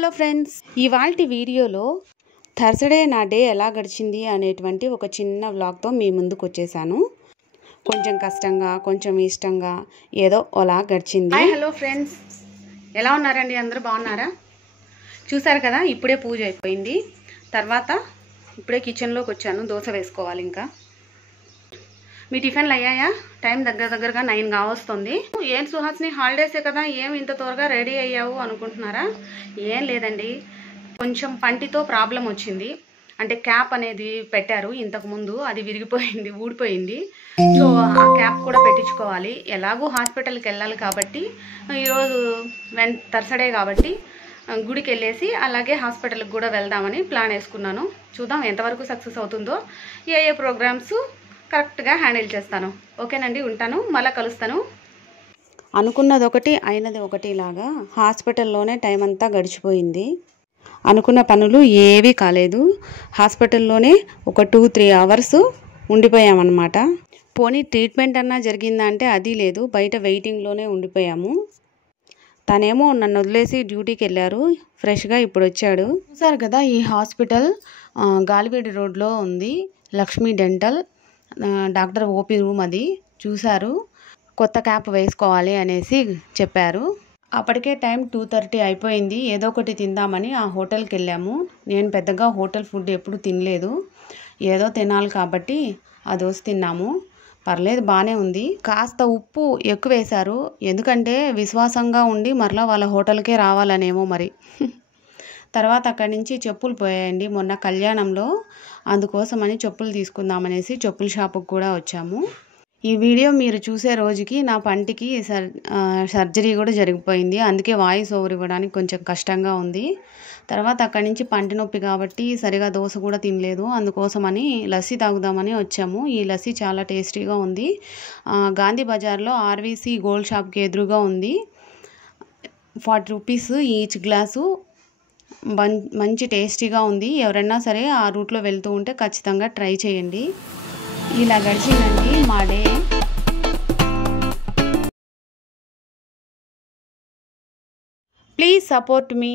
Hello friends, ఇవాల్టి వీడియోలో Thursday నా డే ఎలా గడిచింది అనేటువంటి ఒక చిన్న వ్లాగ్తో మీ ముందుకు వచ్చేసాను. కొంచెం కష్టంగా, కొంచెం ఇష్టంగా, ఏదో అలా గడిచింది. హాయ్ హలో ఫ్రెండ్స్, ఎలా ఉన్నారండి? అందరూ బాగున్నారా? చూసారు కదా, ఇప్పుడే పూజ అయిపోయింది. తర్వాత ఇప్పుడే కిచెన్లోకి వచ్చాను. దోశ వేసుకోవాలి. ఇంకా మీ టిఫిన్లు అయ్యాయా? టైం దగ్గరగా 9 కావస్తుంది. ఏం సుహాస్ని, హాలిడేసే కదా, ఏం ఇంత త్వరగా రెడీ అయ్యావు అనుకుంటున్నారా? ఏం లేదండి, కొంచెం పంటితో ప్రాబ్లం వచ్చింది. అంటే క్యాప్ అనేది పెట్టారు ఇంతకుముందు, అది విరిగిపోయింది, ఊడిపోయింది. సో ఆ క్యాప్ కూడా పెట్టించుకోవాలి. ఎలాగూ హాస్పిటల్కి వెళ్ళాలి కాబట్టి ఈరోజు థర్స్డే కాబట్టి గుడికి వెళ్ళేసి అలాగే హాస్పిటల్కి కూడా వెళ్దామని ప్లాన్ వేసుకున్నాను. చూద్దాం ఎంతవరకు సక్సెస్ అవుతుందో. ఏ ప్రోగ్రామ్స్ కరెక్ట్గా హ్యాండిల్ చేస్తాను. ఓకేనండి, ఉంటాను, మళ్ళీ కలుస్తాను. అనుకున్నది ఒకటి, అయినది ఒకటి లాగా హాస్పిటల్లోనే టైం అంతా గడిచిపోయింది. అనుకున్న పనులు ఏవీ కాలేదు. హాస్పిటల్లోనే ఒక 2-3 అవర్స్ ఉండిపోయామన్నమాట. పోనీ ట్రీట్మెంట్ అన్నా జరిగిందా అంటే అది లేదు, బయట వెయిటింగ్లోనే ఉండిపోయాము. తనేమో నన్ను వదిలేసి డ్యూటీకి వెళ్ళారు. ఫ్రెష్గా ఇప్పుడు వచ్చాడు. చూసారు కదా, ఈ హాస్పిటల్ గాలివీడి రోడ్లో ఉంది. Lakshmi dental doctor OP room అది. చూశారు, కొత్త క్యాప్ వేసుకోవాలి అనేసి చెప్పారు. అప్పటికే టైం 2:30 అయిపోయింది. ఏదో ఒకటి తిందామని ఆ హోటల్కి వెళ్ళాము. నేను పెద్దగా హోటల్ ఫుడ్ ఎప్పుడు తినలేదు, ఏదో తినాలి కాబట్టి ఆ దోశ తిన్నాము. పర్లేదు, బాగానే ఉంది. కాస్త ఉప్పు ఎక్కువ వేశారు, ఎందుకంటే విశ్వాసంగా ఉండి మరలా వాళ్ళ హోటల్కే రావాలనేమో మరి. తర్వాత అక్కడి నుంచి చెప్పులు పోయాయండి మొన్న కళ్యాణంలో, అందుకోసమని చెప్పులు తీసుకుందామనేసి చెప్పుల షాపుకి కూడా వచ్చాము. ఈ వీడియో మీరు చూసే రోజుకి నా పంటికి సర్జరీ కూడా జరిగిపోయింది. అందుకే వాయిస్ ఓవర్ ఇవ్వడానికి కొంచెం కష్టంగా ఉంది. తర్వాత అక్కడి నుంచి పంటి నొప్పి కాబట్టి సరిగా దోశ కూడా తినలేదు. అందుకోసమని లస్సీ తాగుదామని వచ్చాము. ఈ లస్సీ చాలా టేస్టీగా ఉంది. గాంధీ బజార్లో ఆర్వీసీ గోల్డ్ షాప్కి ఎదురుగా ఉంది. 40 రూపీస్ ఈచ్ గ్లాసు. మంచి టేస్టీగా ఉంది. ఎవరైనా సరే ఆ రూట్లో వెళ్తూ ఉంటే ఖచ్చితంగా ట్రై చేయండి. ఇలా గడిచిందండి మా డే. Please support me.